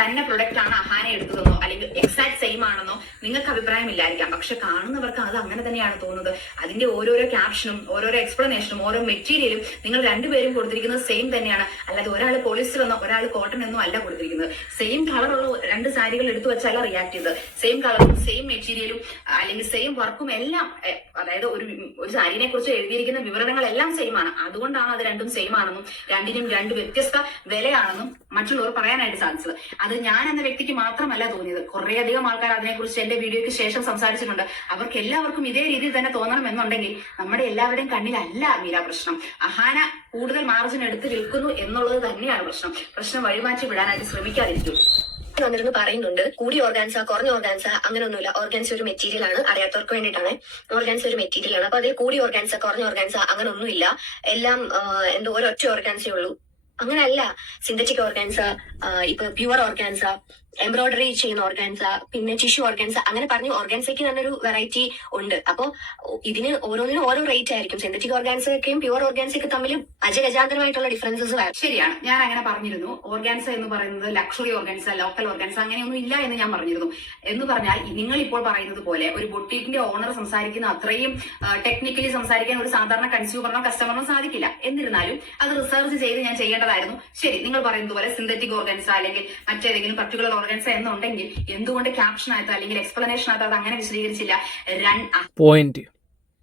തന്നെ പ്രൊഡക്റ്റ് ആണ് അഹാന എടുത്തതെന്നോ അല്ലെങ്കിൽ എക്സാക്ട് സെയിം ആണെന്നോ നിങ്ങൾക്ക് അഭിപ്രായമില്ലായിരിക്കാം. പക്ഷെ കാണുന്നവർക്ക് അത് അങ്ങനെ തന്നെയാണ് തോന്നുന്നത്. അതിന്റെ ഓരോരോ ക്യാപ്ഷനും ഓരോരോ എക്സ്പ്ലനേഷനും ഓരോ മെറ്റീരിയലും നിങ്ങൾ 2 പേരും കൊടുത്തിരിക്കുന്നത് സെയിം തന്നെയാണ്. അല്ലാതെ ഒരാൾ പോളിസ്റ്റർ എന്നോ ഒരാൾ കോട്ടൺ എന്നോ അല്ല കൊടുത്തിരിക്കുന്നത്. സെയിം കളറുള്ള 2 സാരികൾ എടുത്തു വെച്ചല്ല റിയാക്ട് ചെയ്തത്. സെയിം കളറും സെയിം മെറ്റീരിയൽ മെറ്റീരിയലും അല്ലെങ്കിൽ സെയിം വർക്കും എല്ലാം അതായത് ഒരു സാരിനെ കുറിച്ച് എഴുതിയിരിക്കുന്ന വിവരണങ്ങളെല്ലാം സെയിം ആണ്. അതുകൊണ്ടാണ് അത് രണ്ടും സെയിം ആണെന്നും രണ്ടിനും രണ്ട് വ്യത്യസ്ത വിലയാണെന്നും മറ്റുള്ളവർ പറയാനായിട്ട് സാധിച്ചത്. അത് ഞാൻ എന്ന വ്യക്തിക്ക് മാത്രമല്ല തോന്നിയത്, കുറേയധികം ആൾക്കാർ അതിനെക്കുറിച്ച് എന്റെ വീഡിയോയ്ക്ക് ശേഷം സംസാരിച്ചിട്ടുണ്ട്. അവർക്ക് എല്ലാവർക്കും ഇതേ രീതിയിൽ തന്നെ തോന്നണം എന്നുണ്ടെങ്കിൽ നമ്മുടെ എല്ലാവരുടെയും കണ്ണിലല്ല മീര പ്രശ്നം. അഹാന കൂടുതൽ മാർജിൻ എടുത്ത് വിൽക്കുന്നു എന്നുള്ളത് തന്നെയാണ് പ്രശ്നം വഴിമാറ്റി വിടാനായിട്ട് ശ്രമിക്കാതിരിക്കും. വന്നിരുന്നു പറയുന്നുണ്ട് കൂടിയ ഓർഗാൻസ കുറഞ്ഞ ഓർഗാൻസ അങ്ങനെയൊന്നുമില്ല. ഓർഗാൻസ ഒരു മെറ്റീരിയൽ ആണ്, അറിയാത്തവർക്ക് വേണ്ടിയിട്ടാണ്. ഓർഗാൻസ ഒരു മെറ്റീരിയൽ ആണ്. അപ്പൊ അതിൽ കൂടിയ ഓർഗാൻസ കുറഞ്ഞ ഓർഗാൻസ അങ്ങനെ ഒന്നുമില്ല. എല്ലാം എന്തോ ഒരൊറ്റ ഓർഗാൻസേ ഉള്ളൂ. അങ്ങനെയല്ല. സിന്തറ്റിക് ഓർഗാൻസ, ഇപ്പൊ പ്യുവർ ഓർഗാൻസ, എംബ്രോയിഡറി ചെയ്യുന്ന ഓർഗാൻസ, പിന്നെ ടിഷ്യൂ ഓർഗാൻസ, അങ്ങനെ പറഞ്ഞ് ഓർഗാൻസയ്ക്ക് തന്നെ ഒരു വെറൈറ്റി ഉണ്ട്. അപ്പൊ ഇതിന് ഓരോന്നിനും ഓരോ റേറ്റ് ആയിരിക്കും. സിന്തറ്റിക് ഓർഗാൻസയൊക്കെയും പ്യുവർ ഓർഗാൻസയ്ക്ക് തമ്മിൽ അജഗജാന്തരമായിട്ടുള്ള ഡിഫറൻസസ് വരും. ശരിയാണ്, ഞാൻ അങ്ങനെ പറഞ്ഞിരുന്നു. ഓർഗാൻസ എന്ന് പറയുന്നത് ലക്ഷറി ഓർഗാൻസ, ലോക്കൽ ഓർഗാൻസ അങ്ങനെയൊന്നും ഇല്ല എന്ന് ഞാൻ പറഞ്ഞിരുന്നു. എന്ന് പറഞ്ഞാൽ നിങ്ങൾ ഇപ്പോൾ പറയുന്നത് പോലെ ഒരു ബൊട്ടീക്കിന്റെ ഓണർ സംസാരിക്കുന്ന അത്രയും ടെക്നിക്കലി സംസാരിക്കാൻ ഒരു സാധാരണ കൺസ്യൂമറിനോ കസ്റ്റമറിനോ സാധിക്കില്ല. എന്നിരുന്നാലും അത് റിസർച്ച് ചെയ്ത് ഞാൻ ചെയ്യേണ്ടതായിരുന്നു. ശരി, നിങ്ങൾ പറയുന്നത് പോലെ സിന്തറ്റിക് ഓർഗാൻസ അല്ലെങ്കിൽ മറ്റേതെങ്കിലും പർട്ടിക്കുലർ ഓർഗാൻസ എന്നുണ്ടെങ്കിൽ എന്തുകൊണ്ട് ക്യാപ്ഷനകത്ത് അല്ലെങ്കിൽ എക്സ്പ്ലനേഷനകത്ത് അത് അങ്ങനെ വിശദീകരിച്ചില്ല? പോയിന്റ്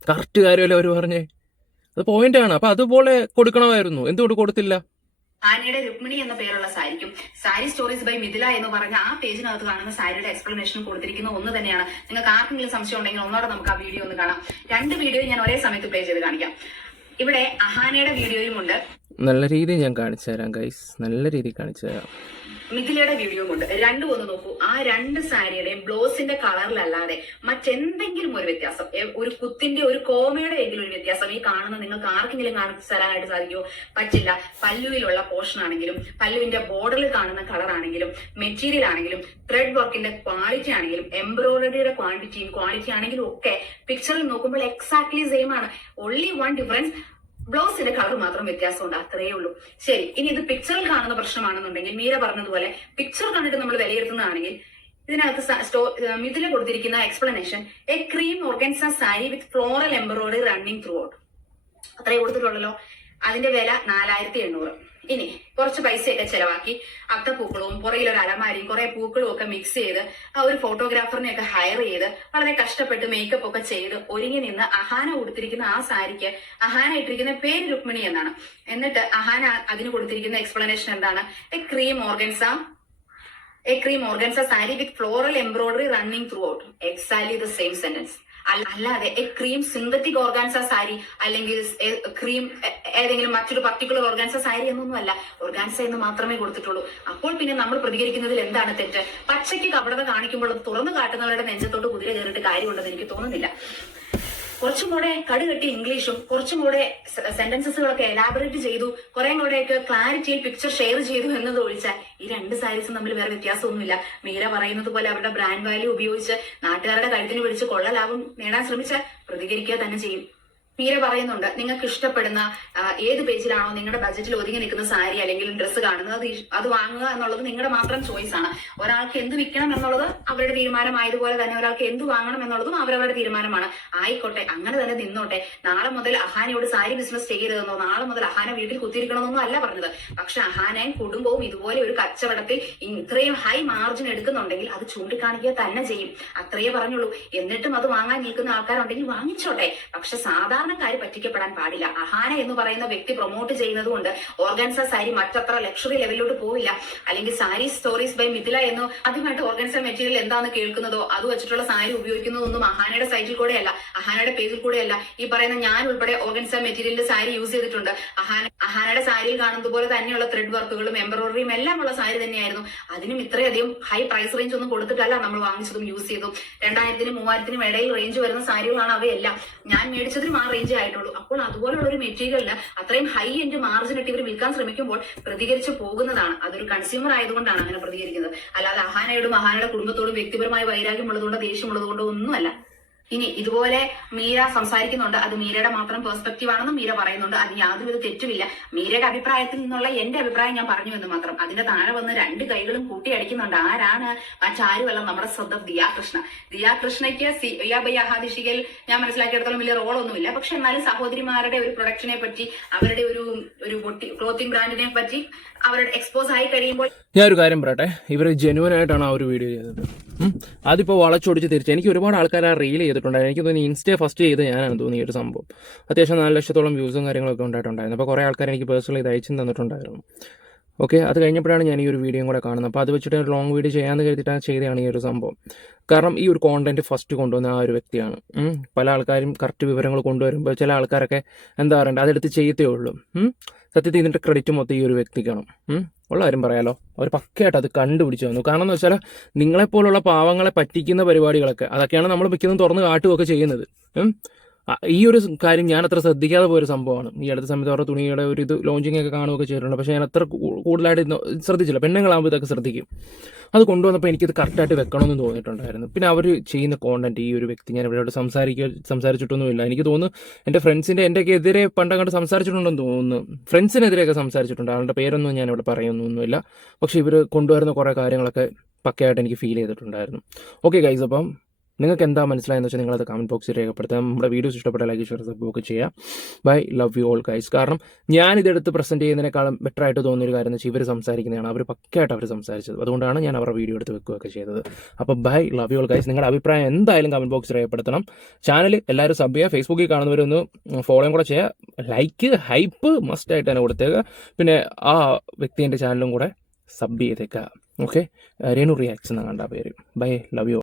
കറക്റ്റ് കാര്യമല്ലേ അവർ പറഞ്ഞേ, അത് പോയിന്റ് ആണ്. അപ്പൊ അതുപോലെ കൊടുക്കണമായിരുന്നു, എന്തുകൊണ്ട് കൊടുത്തില്ല? ആനയുടെ രുക്മിണി എന്ന പേരുള്ള സാരിക്കും സാരി സ്റ്റോറീസ് ബൈ മിഥില എന്ന് പറഞ്ഞ ആ പേജിനകത്ത് കാണുന്ന സാരിയുടെ എക്സ്പ്ലനേഷൻ കൊടുത്തിരിക്കുന്ന ഒന്ന് തന്നെയാണ്. നിങ്ങൾക്ക് ആർക്കെങ്കിലും സംശയം ഉണ്ടെങ്കിൽ ഒന്നോടെ നമുക്ക് ആ വീഡിയോ ഒന്ന് കാണാം. രണ്ട് വീഡിയോ ഞാൻ ഒരേ സമയത്ത് പ്ലേ ചെയ്ത് കാണിക്കാം. ഇവിടെ അഹാനയുടെ വീഡിയോയും ഉണ്ട്, നല്ല രീതിയിൽ ഞാൻ കാണിച്ചു തരാം ഗൈസ്, നല്ല രീതിയിൽ കാണിച്ചു തരാം. മിഥിലയുടെ വീഡിയോയും ഉണ്ട്. രണ്ടും ഒന്ന് നോക്കൂ. ആ രണ്ട് സാരിയുടെയും ബ്ലൗസിന്റെ കളറിലല്ലാതെ മറ്റെന്തെങ്കിലും ഒരു വ്യത്യാസം, ഒരു കുത്തിന്റെ ഒരു കോമയുടെ എങ്കിലും ഒരു വ്യത്യാസം ഈ കാണുന്ന നിങ്ങൾക്ക് ആർക്കെങ്കിലും കാണിച്ചു തരാനായിട്ട് സാധിക്കുമോ? പറ്റില്ല. പല്ലുവിലുള്ള പോർഷൻ ആണെങ്കിലും പല്ലുവിന്റെ ബോർഡറിൽ കാണുന്ന കളർ ആണെങ്കിലും മെറ്റീരിയൽ ആണെങ്കിലും ത്രെഡ് വർക്കിന്റെ ക്വാളിറ്റി ആണെങ്കിലും എംബ്രോയിഡറിയുടെ ക്വാളിറ്റി ആണെങ്കിലും ഒക്കെ പിക്ചറിൽ നോക്കുമ്പോൾ എക്സാക്ട്ലി സെയിം ആണ്. ഓൺലി വൺ ഡിഫറൻസ്, ബ്ലൗസിന്റെ കളർ മാത്രം വ്യത്യാസമുണ്ട്, അത്രയേ ഉള്ളൂ. ശരി, ഇനി ഇത് പിക്ചറിൽ കാണുന്ന പ്രശ്നമാണെന്നുണ്ടെങ്കിൽ മീര പറഞ്ഞതുപോലെ പിക്ചർ കണ്ടിട്ട് നമ്മൾ വിലയിരുത്തുന്നതാണെങ്കിൽ ഇതിനകത്ത് മിഥില കൊടുത്തിരിക്കുന്ന explanation A cream organza sari with floral embroidery running through out, അത്രേ കൊടുത്തിട്ടുള്ളല്ലോ. അതിന്റെ വില 4800. ഇനി കുറച്ച് പൈസയൊക്കെ ചെലവാക്കി അത്തപ്പൂക്കളവും പുറകിലൊരു അലമാരിയും കുറെ പൂക്കളും ഒക്കെ മിക്സ് ചെയ്ത് ആ ഒരു ഫോട്ടോഗ്രാഫറിനെ ഒക്കെ ഹയർ ചെയ്ത് വളരെ കഷ്ടപ്പെട്ട് മേക്കപ്പ് ഒക്കെ ചെയ്ത് ഒരുങ്ങി നിന്ന് അഹാന കൊടുത്തിരിക്കുന്ന ആ സാരിക്ക് അഹാന ഇട്ടിരിക്കുന്ന പേര് രുക്മിണി എന്നാണ്. എന്നിട്ട് അഹാന അതിന് കൊടുത്തിരിക്കുന്ന എക്സ്പ്ലനേഷൻ എന്താണ്? A cream organza sari with floral embroidery running throughout, exactly the same sentence. അല്ലാതെ a cream synthetic organza sari അല്ലെങ്കിൽ ക്രീം ഏതെങ്കിലും മറ്റൊരു പർട്ടിക്കുലർ ഓർഗാൻസ സാരി എന്നൊന്നും അല്ല, ഓർഗാൻസ എന്ന് മാത്രമേ കൊടുത്തിട്ടുള്ളൂ. അപ്പോൾ പിന്നെ നമ്മൾ പ്രതികരിക്കുന്നതിൽ എന്താണ് തെറ്റ്? പച്ചയ്ക്ക് കപടത കാണിക്കുമ്പോൾ അത് തുറന്നു കാട്ടുന്നവരുടെ നെഞ്ചത്തോട്ട് കുതിര കയറിയിട്ട് കാര്യമുണ്ടെന്ന് എനിക്ക് തോന്നുന്നില്ല. കുറച്ചും കൂടെ കടുകെട്ടി ഇംഗ്ലീഷും കുറച്ചും കൂടെ സെന്റൻസസുകളൊക്കെ എലാബറേറ്റ് ചെയ്തു, കുറെ കൂടെയൊക്കെ ക്ലാരിറ്റിയിൽ പിക്ചർ ഷെയർ ചെയ്തു എന്നത് ഒഴിച്ചാൽ ഈ രണ്ട് സാരീസും തമ്മിൽ വേറെ വ്യത്യാസമൊന്നുമില്ല. മീര പറയുന്നത് പോലെ അവരുടെ ബ്രാൻഡ് വാല്യൂ ഉപയോഗിച്ച് നാട്ടുകാരുടെ കഴുത്തിന് പിടിച്ച് കൊള്ള ലാഭം നേടാൻ ശ്രമിച്ചാൽ പ്രതികരിക്കുക തന്നെ ചെയ്യും. മീര പറയുന്നുണ്ട് നിങ്ങൾക്ക് ഇഷ്ടപ്പെടുന്ന ഏത് പേജിലാണോ നിങ്ങളുടെ ബജറ്റിൽ ഒതുങ്ങി നിൽക്കുന്ന സാരി അല്ലെങ്കിൽ ഡ്രസ്സ് കാണുന്നത് അത് വാങ്ങുക എന്നുള്ളത് നിങ്ങളുടെ മാത്രം ചോയ്സ് ആണ്. ഒരാൾക്ക് എന്ത് വിൽക്കണം എന്നുള്ളത് അവരുടെ തീരുമാനമായതുപോലെ തന്നെ ഒരാൾക്ക് എന്ത് വാങ്ങണം എന്നുള്ളതും അവരവരുടെ തീരുമാനമാണ്. ആയിക്കോട്ടെ, അങ്ങനെ തന്നെ നിന്നോട്ടെ. നാളെ മുതൽ അഹാനയോട് സാരി ബിസിനസ് ചെയ്യരുതെന്നോ നാളെ മുതൽ അഹാന വീട്ടിൽ കുത്തിയിരിക്കണമെന്നോ അല്ല പറഞ്ഞത്. പക്ഷെ അഹാനയും കുടുംബവും ഇതുപോലെ ഒരു കച്ചവടത്തിൽ ഇത്രയും ഹൈ മാർജിൻ എടുക്കുന്നുണ്ടെങ്കിൽ അത് ചൂണ്ടിക്കാണിക്കുക തന്നെ ചെയ്യും, അത്രയേ പറഞ്ഞുള്ളൂ. എന്നിട്ടും അത് വാങ്ങാൻ നിൽക്കുന്ന ആൾക്കാരുണ്ടെങ്കിൽ വാങ്ങിച്ചോട്ടെ. പക്ഷെ സാധാരണക്കാര് പറ്റിക്കപ്പെടാൻ പാടില്ല. അഹാന എന്ന് പറയുന്ന വ്യക്തി പ്രൊമോട്ട് ചെയ്യുന്നത് കൊണ്ട് ഓർഗൻസ സാരി മറ്റത്ര ലക്ഷറി ലെവലിലോട്ട് പോവില്ല. അല്ലെങ്കിൽ സാരി സ്റ്റോറീസ് ബൈ മിഥില എന്നോ ആദ്യമായിട്ട് ഓർഗൻസ മെറ്റീരിയൽ എന്താണെന്ന് കേൾക്കുന്നതോ അത് വെച്ചിട്ടുള്ള സാരി ഉപയോഗിക്കുന്നതൊന്നും അഹാനയുടെ സൈറ്റിൽ കൂടെയല്ല, അഹാനയുടെ പേജിൽ കൂടെയല്ല. ഈ പറയുന്ന ഞാൻ ഉൾപ്പെടെ ഓർഗൻസ മെറ്റീരിയലിന്റെ സാരി യൂസ് ചെയ്തിട്ടുണ്ട്. അഹാനയുടെ സാരിയിൽ കാണുന്നത് പോലെ തന്നെയുള്ള ത്രെഡ് വർക്കുകളും എംബ്രോയിഡറിയും എല്ലാം ഉള്ള സാരി തന്നെയായിരുന്നു. അതിനും ഇത്രയധികം ഹൈ പ്രൈസ് റേഞ്ച് ഒന്നും കൊടുത്തിട്ടല്ല നമ്മൾ വാങ്ങിച്ചതും യൂസ് ചെയ്തും. 2000-നും 3000-നും ഇടയിൽ റേഞ്ച് വരുന്ന സാരികളാണ് അവയെല്ലാം. ഞാൻ മേടിച്ചതിനും ആ റേഞ്ച് ആയിട്ടുള്ളൂ. അപ്പോൾ അതുപോലുള്ള ഒരു മെറ്റീരിയലിന് അത്രയും ഹൈ എൻഡ് മാർജിൻ ഇട്ട് ഇവർ വിൽക്കാൻ ശ്രമിക്കുമ്പോൾ പ്രതികരിച്ച് പോകുന്നതാണ്. അതൊരു കൺസ്യൂമർ ആയതുകൊണ്ടാണ് അങ്ങനെ പ്രതികരിക്കുന്നത്. അല്ലാതെ അഹാനയോടും അഹാനയുടെ കുടുംബത്തോടും വ്യക്തിപരമായ വൈരാഗ്യമുള്ളതുകൊണ്ടോ ദേഷ്യമുള്ളത് കൊണ്ടോ ഒന്നുമല്ല. ഇനി ഇതുപോലെ മീര സംസാരിക്കുന്നുണ്ട്, അത് മീരയുടെ മാത്രം പെർസ്പെക്റ്റീവ് ആണെന്ന് മീര പറയുന്നുണ്ട്. അതിന് യാതൊരുവിധ തെറ്റുമില്ല. മീരയുടെ അഭിപ്രായത്തിൽ നിന്നുള്ള എന്റെ അഭിപ്രായം ഞാൻ പറഞ്ഞു എന്ന് മാത്രം. അതിന്റെ താഴെ വന്ന് രണ്ട് കൈകളും കൂട്ടി അടിക്കുന്നുണ്ട്. ആരാണ്? മറ്റാരുമല്ല, നമ്മുടെ സ്വന്തം ദിയാകൃഷ്ണ. ദിയാകൃഷ്ണയ്ക്ക് യാഹാദിഷികയിൽ ഞാൻ മനസ്സിലാക്കിയെടുത്തോളം വലിയ റോളൊന്നുമില്ല. പക്ഷെ എന്നാലും സഹോദരിമാരുടെ ഒരു പ്രൊഡക്ഷനെ പറ്റി, അവരുടെ ഒരു ക്ലോത്തിങ് ബ്രാൻഡിനെ പറ്റി അവരുടെ എക്സ്പോസ് ആയി കഴിയുമ്പോൾ ഞാൻ ഒരു കാര്യം പറയട്ടെ, ഇവർ ജെന്യുവൻ ആയിട്ടാണ് ആ ഒരു വീഡിയോ ചെയ്തത്. അതിപ്പോൾ വളച്ചൊടിച്ച് തിരിച്ച് എനിക്ക് ഒരുപാട് ആൾക്കാർ ആ റീൽ ചെയ്തിട്ടുണ്ടായിരുന്നു. എനിക്ക് തോന്നി ഇൻസ്റ്റേ ഫസ്റ്റ് ചെയ്ത് ഞാനാണ് തോന്നി ഒരു സംഭവം. അത്യാവശ്യം 4 ലക്ഷത്തോളം വ്യൂസും കാര്യങ്ങളൊക്കെ ഉണ്ടായിട്ടുണ്ടായിരുന്നു. അപ്പോൾ കുറേ ആൾക്കാർ എനിക്ക് പേഴ്സണലി ഇത് അയച്ചും തന്നിട്ടുണ്ടായിരുന്നു. ഓക്കെ, അത് കഴിഞ്ഞപ്പോഴാണ് ഞാൻ ഈ ഒരു വീഡിയോയും കൂടെ കാണുന്നത്. അപ്പോൾ അത് വെച്ചിട്ട് ഒരു ലോങ് വീഡിയോ ചെയ്യാമെന്ന് കരുതിയിട്ടാണ് ചെയ്തതാണ് ഈ ഒരു സംഭവം. കാരണം ഈ ഒരു കോണ്ടന്റ് ഫസ്റ്റ് കൊണ്ടുവന്ന ആ ഒരു വ്യക്തിയാണ്. പല ആൾക്കാരും കറക്റ്റ് വിവരങ്ങൾ കൊണ്ടുവരുമ്പോൾ ചില ആൾക്കാരൊക്കെ എന്താ പറയണ്ടത് അതെടുത്ത് ചെയ്യത്തേ ഉള്ളൂ. സത്യത്തിൽ ഇതിൻ്റെ ക്രെഡിറ്റ് മൊത്തം ഈ ഒരു വ്യക്തിക്കാണ്. ഉള്ള കാര്യം പറയാലോ, അവർ പക്കയായിട്ട് അത് കണ്ടുപിടിച്ച് വന്നു. കാരണം എന്ന് വെച്ചാൽ നിങ്ങളെപ്പോലുള്ള പാവങ്ങളെ പറ്റിക്കുന്ന പരിപാടികളൊക്കെ അതൊക്കെയാണ് നമ്മൾ മിക്കതും തുറന്ന് കാട്ടുകയൊക്കെ ചെയ്യുന്നത്. ഈ ഒരു കാര്യം ഞാൻ അത്ര ശ്രദ്ധിക്കാതെ പോയൊരു സംഭവമാണ്. ഈ അടുത്ത സമയത്ത് അവരുടെ തുണിയുടെ ഒരു ഇത് ലോഞ്ചിങ് ഒക്കെ കാണുകയൊക്കെ ചെയ്തിട്ടുണ്ട്. പക്ഷേ ഞാൻ അത്ര കൂടുതലായിട്ട് ശ്രദ്ധിച്ചില്ല. പെണ്ണുങ്ങളാകുമ്പോൾ ഇതൊക്കെ ശ്രദ്ധിക്കും. അത് കൊണ്ടുവന്നപ്പോൾ എനിക്കിത് കറക്റ്റായിട്ട് വെക്കണമെന്ന് തോന്നിയിട്ടുണ്ടായിരുന്നു. പിന്നെ അവർ ചെയ്യുന്ന കോണ്ടന്റ് ഈ ഒരു വ്യക്തി ഞാൻ ഇവരോട് സംസാരിച്ചിട്ടൊന്നുമില്ല. എനിക്ക് തോന്നുന്നു എൻ്റെ ഫ്രണ്ട്സിൻ്റെ എൻ്റെയൊക്കെ എതിരെ പണ്ടങ്ങോട്ട് സംസാരിച്ചിട്ടുണ്ടെന്ന് തോന്നുന്നു. ഫ്രണ്ട്സിനെതിരെയൊക്കെ സംസാരിച്ചിട്ടുണ്ട്. അവരുടെ പേരൊന്നും ഞാൻ ഇവിടെ പറയുന്നൊന്നുമില്ല. പക്ഷേ ഇവർ കൊണ്ടുവരുന്ന കുറേ കാര്യങ്ങളൊക്കെ പക്കയായിട്ട് എനിക്ക് ഫീൽ ചെയ്തിട്ടുണ്ടായിരുന്നു. ഓക്കെ ഗൈസ്, അപ്പം നിങ്ങൾക്ക് എന്താ മനസ്സിലായെന്ന് വെച്ചാൽ നിങ്ങളത് കമൻറ്റ് ബോക്സിൽ രേഖപ്പെടുത്താം. നമ്മുടെ വീഡിയോസ് ഇഷ്ടപ്പെട്ട ലൈക്ക് ഷെയർ സബ്സ്ക്രൈബ് ചെയ്യുക. Bye, love you all guys. കാരണം ഞാനിതെടുത്ത് പ്രസൻറ്റ് ചെയ്യുന്നതിനേക്കാളും ബെറ്റർ ആയിട്ട് തോന്നിയൊരു കാര്യം എന്ന് വെച്ചാൽ ഇവർ സംസാരിക്കുന്നതാണ്. അവർ പക്കയായിട്ട് അവർ സംസാരിച്ചത്. അതുകൊണ്ടാണ് ഞാൻ അവരുടെ വീഡിയോ എടുത്ത് വെക്കുകയൊക്കെ ചെയ്തത്. അപ്പോൾ bye, love you all guys. നിങ്ങളുടെ അഭിപ്രായം എന്തായാലും കമൻറ്റ് ബോക്സിൽ രേഖപ്പെടുത്തണം. ചാനൽ എല്ലാവരും സബ് ചെയ്യുക. ഫേസ്ബുക്കിൽ കാണുന്നവരൊന്ന് ഫോളോയും കൂടെ ചെയ്യുക. ലൈക്ക് ഹൈപ്പ് മസ്റ്റായിട്ട് തന്നെ കൊടുത്തേക്കുക. പിന്നെ ആ വ്യക്തിൻ്റെ ചാനലും കൂടെ സബ് ചെയ്തേക്കുക. ഓക്കെ, രേണു റിയാക്ട്സ് എന്നാണ് കണ്ട പേര്. Bye, love U.